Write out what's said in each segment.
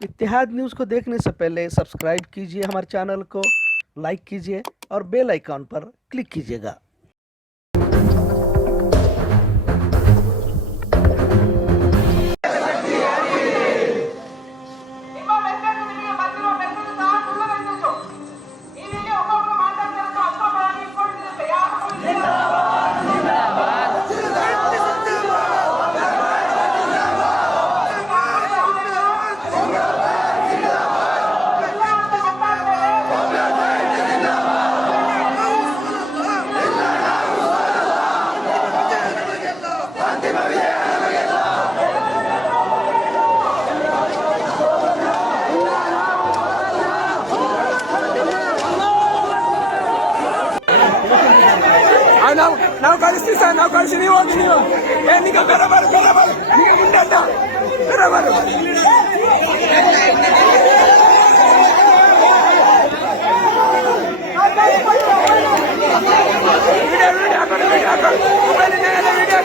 इत्तेहाद news को देखने से पहले सब्सक्राइब कीजिए हमारे चैनल को, लाइक कीजिए और बेल आइकॉन पर क्लिक कीजिएगा। ನಾವು ಕಳಿಸ್ತೀವಿ ಸರ್, ನಾವು ಕಳಿಸಿ ನೀವು ಹೋಗಿ. ನೀವು ನಿಮಗೆ ಬರಬಾರು ನಿಮಗೆ ಮುಂದೆ ಅಂತ ಬರಬಾರು. ವಿಡಿಯೋ ಹಾಕೊಂಡು ಮೊಬೈಲಿಂದ ಎಲ್ಲ ವಿಡಿಯೋ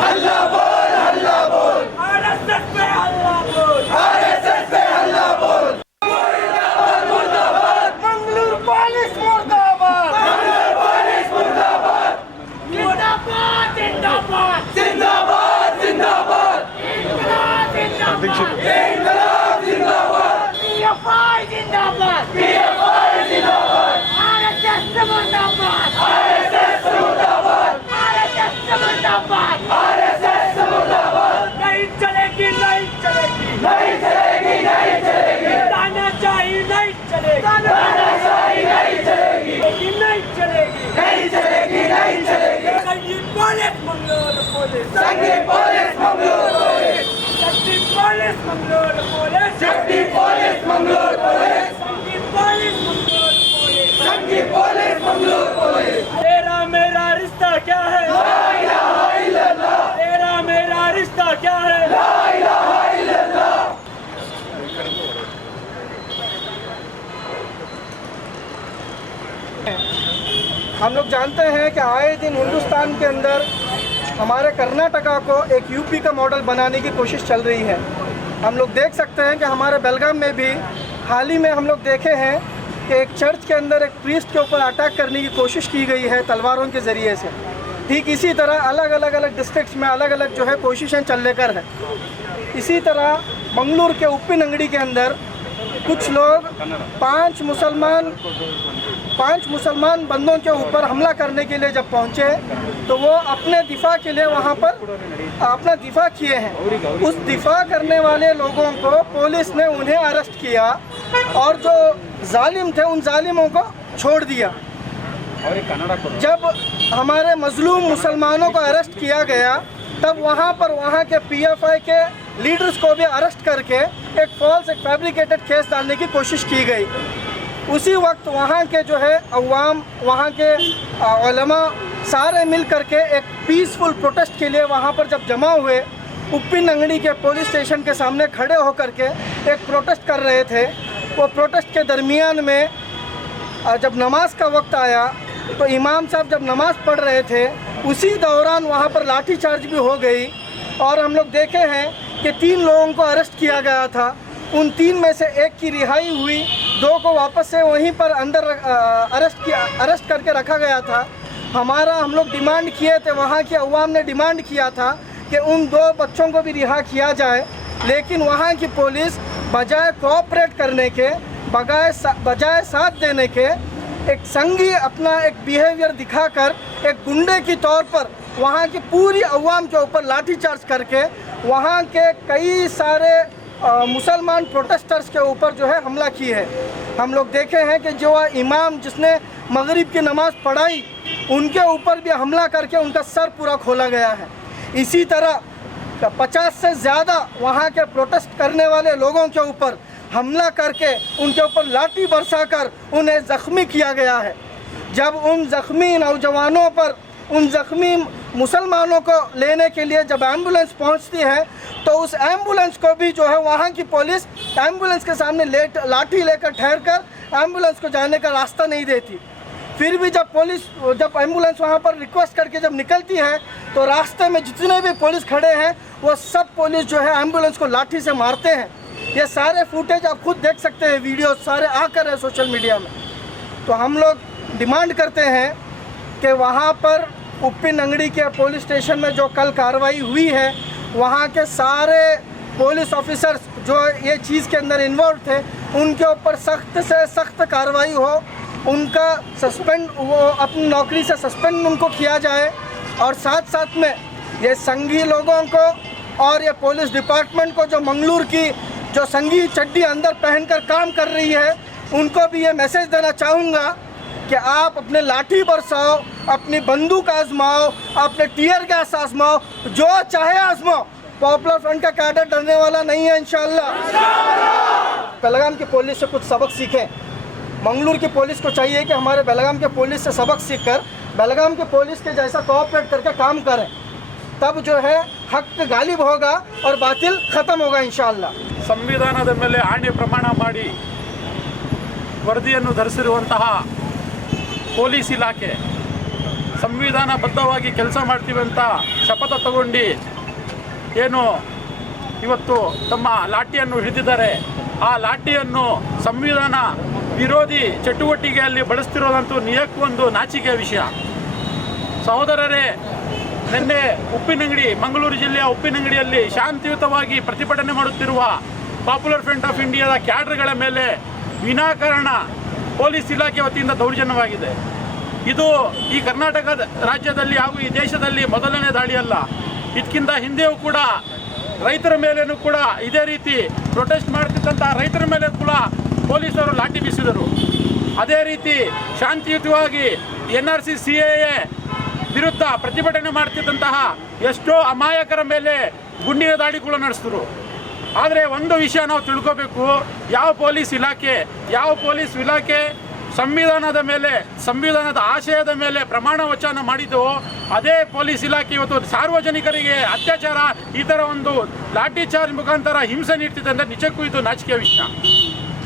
हल्ला बोल, हल्ला बोल, आरएसएस पे हल्ला बोल, आरएसएस पे हल्ला बोल, मुर्दाबाद मुर्दाबाद, मंगलूर पुलिस मुर्दाबाद, मंगलूर पुलिस मुर्दाबाद, जिंदाबाद जिंदाबाद, जिंदाबाद जिंदाबाद, इंकलाब जिंदाबाद, इंकलाब जिंदाबाद, पीएफआई जिंदाबाद, पीएफआई जिंदाबाद, आरएसएस मुर्दाबाद, आरएसएस मुर्दाबाद, आरएसएस मुर्दाबाद, आरएसएस मुर्दाबाद, नहीं चलेगी नहीं चलेगी नहीं चलेगी नहीं चलेगी, तानाशाही नहीं चलेगी तानाशाही नहीं चलेगी नहीं चलेगी नहीं चलेगी नहीं चलेगी, संगीत पुलिस मंगलूर पुलिस, संगीत पुलिस मंगलूर पुलिस, शक्ति पुलिस मंगलूर पुलिस, शक्ति पुलिस मंगलूर पुलिस, संगीत पुलिस मंगलूर पुलिस, संगीत पुलिस मंगलूर पुलिस। तेरा मेरा रिश्ता क्या है? ला इलाहा इल्लल्लाह। तेरा मेरा रिश्ता क्या है? ला इलाहा इल्लल्लाह। हम लोग जानते हैं कि आए दिन हिंदुस्तान के अंदर हमारे कर्नाटका को एक यूपी का मॉडल बनाने की कोशिश चल रही है। हम लोग देख सकते हैं कि हमारे बेलगाम में भी हाल ही में हम लोग देखे हैं कि एक चर्च के अंदर एक प्रीस्ट के ऊपर अटैक करने की कोशिश की गई है तलवारों के ज़रिए से। ठीक इसी तरह अलग डिस्ट्रिक्ट्स में अलग अलग जो है कोशिशें चल लेकर है। इसी तरह मंगलूर के उप्पिनंगड़ी के अंदर कुछ लोग पांच मुसलमान बंदों के ऊपर हमला करने के लिए जब पहुंचे तो वो अपने दिफा के लिए वहां पर अपना दिफा किए हैं। उस दिफा करने वाले लोगों को पुलिस ने उन्हें अरेस्ट किया और जो जालिम थे उन जालिमों को छोड़ दिया। जब हमारे मजलूम मुसलमानों को अरेस्ट किया गया तब वहाँ के पीएफआई के लीडर्स को भी अरेस्ट करके एक फैब्रिकेटेड केस डालने की कोशिश की गई। उसी वक्त वहाँ के जो है अवाम, वहाँ के उलमा सारे मिल करके एक पीसफुल प्रोटेस्ट के लिए वहाँ पर जब जमा हुए, उप्पिनंगड़ी के पुलिस स्टेशन के सामने खड़े होकर के एक प्रोटेस्ट कर रहे थे। वो प्रोटेस्ट के दरमियान में जब नमाज का वक्त आया तो इमाम साहब जब नमाज़ पढ़ रहे थे उसी दौरान वहाँ पर लाठीचार्ज भी हो गई और हम लोग देखे हैं कि 3 लोगों को अरेस्ट किया गया था। उन 3 में से एक की रिहाई हुई, 2 को वापस से वहीं पर अंदर अरेस्ट करके रखा गया था। हम लोग डिमांड किए थे, वहाँ की अवाम ने डिमांड किया था कि उन 2 बच्चों को भी रिहा किया जाए, लेकिन वहाँ की पुलिस बजाय कोऑपरेट करने के, बजाय साथ देने के, एक संघी अपना एक बिहेवियर दिखाकर एक गुंडे की तौर पर वहाँ की पूरी अवाम के ऊपर लाठीचार्ज करके वहाँ के कई सारे मुसलमान प्रोटेस्टर्स के ऊपर जो है हमला की है। हम लोग देखे हैं कि जो इमाम जिसने मगरिब की नमाज़ पढ़ाई, उनके ऊपर भी हमला करके उनका सर पूरा खोला गया है। इसी तरह 50 से ज़्यादा वहाँ के प्रोटेस्ट करने वाले लोगों के ऊपर हमला करके उनके ऊपर लाठी बरसाकर उन्हें ज़ख्मी किया गया है। जब उन ज़ख्मी नौजवानों पर, उन ज़ख्मी मुसलमानों को लेने के लिए जब एम्बुलेंस पहुंचती है, तो उस एम्बुलेंस को भी जो है वहाँ की पुलिस एम्बुलेंस के सामने लाठी लेकर ठहर कर एम्बुलेंस को जाने का रास्ता नहीं देती। फिर भी जब एम्बुलेंस वहाँ पर रिक्वेस्ट करके जब निकलती है, तो रास्ते में जितने भी पुलिस खड़े हैं वो सब पुलिस जो है एम्बुलेंस को लाठी से मारते हैं। ये सारे फुटेज आप खुद देख सकते हैं, वीडियो सारे आकर है सोशल मीडिया में। तो हम लोग डिमांड करते हैं कि वहाँ पर उप्पीनंगड़ी के पुलिस स्टेशन में जो कल कार्रवाई हुई है, वहाँ के सारे पुलिस ऑफिसर्स जो ये चीज़ के अंदर इन्वॉल्व थे, उनके ऊपर सख्त से सख्त कार्रवाई हो, उनका वो अपनी नौकरी से सस्पेंड उनको किया जाए, और साथ साथ में ये संघी लोगों को और ये पुलिस डिपार्टमेंट को जो मंगलूर की जो संघी चड्डी अंदर पहनकर काम कर रही है, उनको भी ये मैसेज देना चाहूँगा कि आप अपने लाठी बरसाओ, अपनी बंदूक आजमाओ, अपने टीयर गैस आजमाओ, जो चाहे आजमाओ। पॉपुलर फ्रंट का कैडर डरने वाला नहीं है इंशाल्लाह। बेलगाम की पुलिस से कुछ सबक सीखें। मंगलूर की पुलिस को चाहिए कि हमारे बेलगाम के पुलिस से सबक सीखकर बेलगाम के पुलिस के जैसा कोऑपरेट करके काम करें, तब जो है हक गालिब होगा और बातिल खत्म होगा इंशाल्लाह। ಸಂವಿಧಾನದ ಮೇಲೆ ಆಣೆ ಪ್ರಮಾಣ ಮಾಡಿ ವರದಿಯನ್ನು ಧರಿಸಿರುವಂತಹ ಪೊಲೀಸ್ ಇಲಾಖೆ ಸಂವಿಧಾನಬದ್ಧವಾಗಿ ಕೆಲಸ ಮಾಡ್ತೀವಿ ಅಂತ ಶಪಥ ತಗೊಂಡು ಏನು ಇವತ್ತು ತಮ್ಮ ಲಾಠಿಯನ್ನು ಹಿಡಿದಿದ್ದಾರೆ, ಆ ಲಾಠಿಯನ್ನು ಸಂವಿಧಾನ ವಿರೋಧಿ ಚಟುವಟಿಕೆಯಲ್ಲಿ ಬಳಸ್ತಿರೋದಂತೂ ನಿಜಕ್ಕೂ ನಾಚಿಕೆಯ ವಿಷಯ. ಸಹೋದರರೇ, ನಿನ್ನೆ ಉಪ್ಪಿನಂಗಡಿ, ಮಂಗಳೂರು ಜಿಲ್ಲೆಯ ಉಪ್ಪಿನಂಗಡಿಯಲ್ಲಿ ಶಾಂತಿಯುತವಾಗಿ ಪ್ರತಿಭಟನೆ ಮಾಡುತ್ತಿರುವ ಪಾಪ್ಯುಲರ್ ಫ್ರಂಟ್ ಆಫ್ ಇಂಡಿಯಾದ ಕ್ಯಾಡರ್ಗಳ ಮೇಲೆ ವಿನಾಕಾರಣ ಪೊಲೀಸ್ ಇಲಾಖೆ ವತಿಯಿಂದ ದೌರ್ಜನ್ಯವಾಗಿದೆ. ಇದು ಈ ಕರ್ನಾಟಕ ರಾಜ್ಯದಲ್ಲಿ ಹಾಗೂ ಈ ದೇಶದಲ್ಲಿ ಮೊದಲನೇ ದಾಳಿ ಅಲ್ಲ. ಇದಕ್ಕಿಂತ ಹಿಂದೆಯೂ ಕೂಡ ರೈತರ ಮೇಲೇನೂ ಕೂಡ ಇದೇ ರೀತಿ ಪ್ರೊಟೆಸ್ಟ್ ಮಾಡ್ತಿದ್ದಂಥ ರೈತರ ಮೇಲೆ ಕೂಡ ಪೊಲೀಸರು ಲಾಠಿ ಬೀಸಿದರು. ಅದೇ ರೀತಿ ಶಾಂತಿಯುತವಾಗಿ NRC CAA ವಿರುದ್ಧ ಪ್ರತಿಭಟನೆ ಮಾಡ್ತಿದ್ದಂತಹ ಎಷ್ಟೋ ಅಮಾಯಕರ ಮೇಲೆ ಗುಂಡಿನ ದಾಳಿಗಳು ನಡೆಸಿದ್ರು. ಆದರೆ ಒಂದು ವಿಷಯ ನಾವು ತಿಳ್ಕೋಬೇಕು, ಯಾವ ಪೊಲೀಸ್ ಇಲಾಖೆ ಸಂವಿಧಾನದ ಮೇಲೆ, ಸಂವಿಧಾನದ ಆಶಯದ ಮೇಲೆ ಪ್ರಮಾಣ ವಚನ ಮಾಡಿದ್ದು, ಅದೇ ಪೊಲೀಸ್ ಇಲಾಖೆ ಇವತ್ತು ಸಾರ್ವಜನಿಕರಿಗೆ ಅತ್ಯಾಚಾರ, ಈ ಥರ ಒಂದು ಲಾಠಿ ಚಾರ್ಜ್ ಮುಖಾಂತರ ಹಿಂಸೆ ನೀಡ್ತಿದೆ ಅಂದರೆ ನಿಜಕ್ಕೂ ಇದು ನಾಚಿಕೆಯ ವಿಷಯ.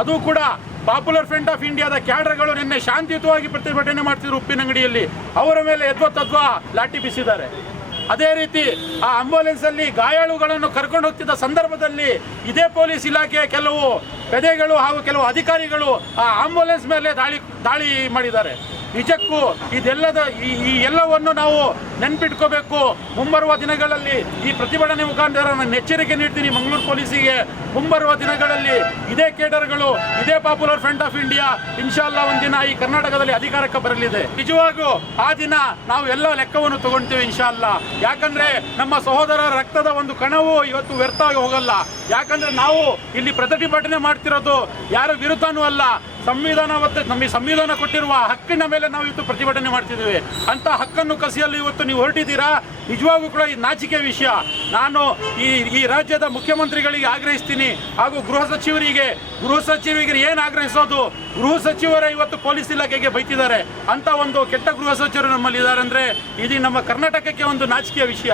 ಅದು ಕೂಡ ಪಾಪ್ಯುಲರ್ ಫ್ರಂಟ್ ಆಫ್ ಇಂಡಿಯಾದ ಕ್ಯಾಡರ್ಗಳು ನಿನ್ನೆ ಶಾಂತಿಯುತವಾಗಿ ಪ್ರತಿಭಟನೆ ಮಾಡ್ತಿದ್ರು ಉಪ್ಪಿನಂಗಡಿಯಲ್ಲಿ, ಅವರ ಮೇಲೆ ಯದ್ವಾ ಲಾಠಿ ಬೀಸಿದ್ದಾರೆ. ಅದೇ ರೀತಿ ಆ ಆಂಬ್ಯುಲೆನ್ಸಲ್ಲಿ ಗಾಯಾಳುಗಳನ್ನು ಕರ್ಕೊಂಡು ಹೋಗ್ತಿದ್ದ ಸಂದರ್ಭದಲ್ಲಿ ಇದೇ ಪೊಲೀಸ್ ಇಲಾಖೆಯ ಕೆಲವು ಪೇದೆಗಳು ಹಾಗೂ ಕೆಲವು ಅಧಿಕಾರಿಗಳು ಆ ಆಂಬ್ಯುಲೆನ್ಸ್ ಮೇಲೆ ದಾಳಿ ಮಾಡಿದ್ದಾರೆ. ನಿಜಕ್ಕೂ ಈ ಎಲ್ಲವನ್ನು ನಾವು ನೆನಪಿಟ್ಕೋಬೇಕು. ಮುಂಬರುವ ದಿನಗಳಲ್ಲಿ ಈ ಪ್ರತಿಭಟನೆ ಮುಖಾಂತರ ನಾನು ಎಚ್ಚರಿಕೆ ನೀಡ್ತೀನಿ ಮಂಗಳೂರು ಪೊಲೀಸಿಗೆ, ಮುಂಬರುವ ದಿನಗಳಲ್ಲಿ ಇದೇ ಕೇಡರ್ಗಳು, ಇದೇ ಪಾಪ್ಯುಲರ್ ಫ್ರಂಟ್ ಆಫ್ ಇಂಡಿಯಾ ಇನ್ಶಾಲ್ಲಾ ಒಂದಿನ ಈ ಕರ್ನಾಟಕದಲ್ಲಿ ಅಧಿಕಾರಕ್ಕೆ ಬರಲಿದೆ. ನಿಜವಾಗೂ ಆ ದಿನ ನಾವು ಎಲ್ಲ ಲೆಕ್ಕವನ್ನು ತಗೊಳ್ತೀವಿ ಇನ್ಶಾಲ್ಲಾ. ಯಾಕಂದ್ರೆ ನಮ್ಮ ಸಹೋದರರ ರಕ್ತದ ಒಂದು ಕಣವು ಇವತ್ತು ವ್ಯರ್ಥ ಆಗಿ ಹೋಗಲ್ಲ. ಯಾಕಂದ್ರೆ ನಾವು ಇಲ್ಲಿ ಪ್ರತಿಭಟನೆ ಮಾಡ್ತಿರೋದು ಯಾರ ವಿರುದ್ಧನೂ ಅಲ್ಲ, ನಮಗೆ ಸಂವಿಧಾನ ಕೊಟ್ಟಿರುವ ಹಕ್ಕಿನ ಮೇಲೆ ನಾವು ಇವತ್ತು ಪ್ರತಿಭಟನೆ ಮಾಡ್ತಿದ್ದೀವಿ. ಅಂತ ಹಕ್ಕನ್ನು ಕಸಿಯಲು ಇವತ್ತು ನೀವು ಹೊರಟಿದ್ದೀರಾ. ನಿಜವಾಗೂ ಕೂಡ ಈ ನಾಚಿಕೆ ವಿಷಯ. ನಾನು ಈ ರಾಜ್ಯದ ಮುಖ್ಯಮಂತ್ರಿಗಳಿಗೆ ಆಗ್ರಹಿಸ್ತೀನಿ, ಹಾಗೂ ಗೃಹ ಸಚಿವರಿಗೆ ಏನು ಆಗ್ರಹಿಸೋದು, ಗೃಹ ಸಚಿವರೇ ಇವತ್ತು ಪೊಲೀಸ್ ಇಲಾಖೆಗೆ ಬೈತಿದ್ದಾರೆ. ಅಂತ ಒಂದು ಕೆಟ್ಟ ಗೃಹ ಸಚಿವರು ನಮ್ಮಲ್ಲಿ ಇದ್ದಾರೆ ಅಂದರೆ ಇದು ನಮ್ಮ ಕರ್ನಾಟಕಕ್ಕೆ ಒಂದು ನಾಚಿಕೆಯ ವಿಷಯ.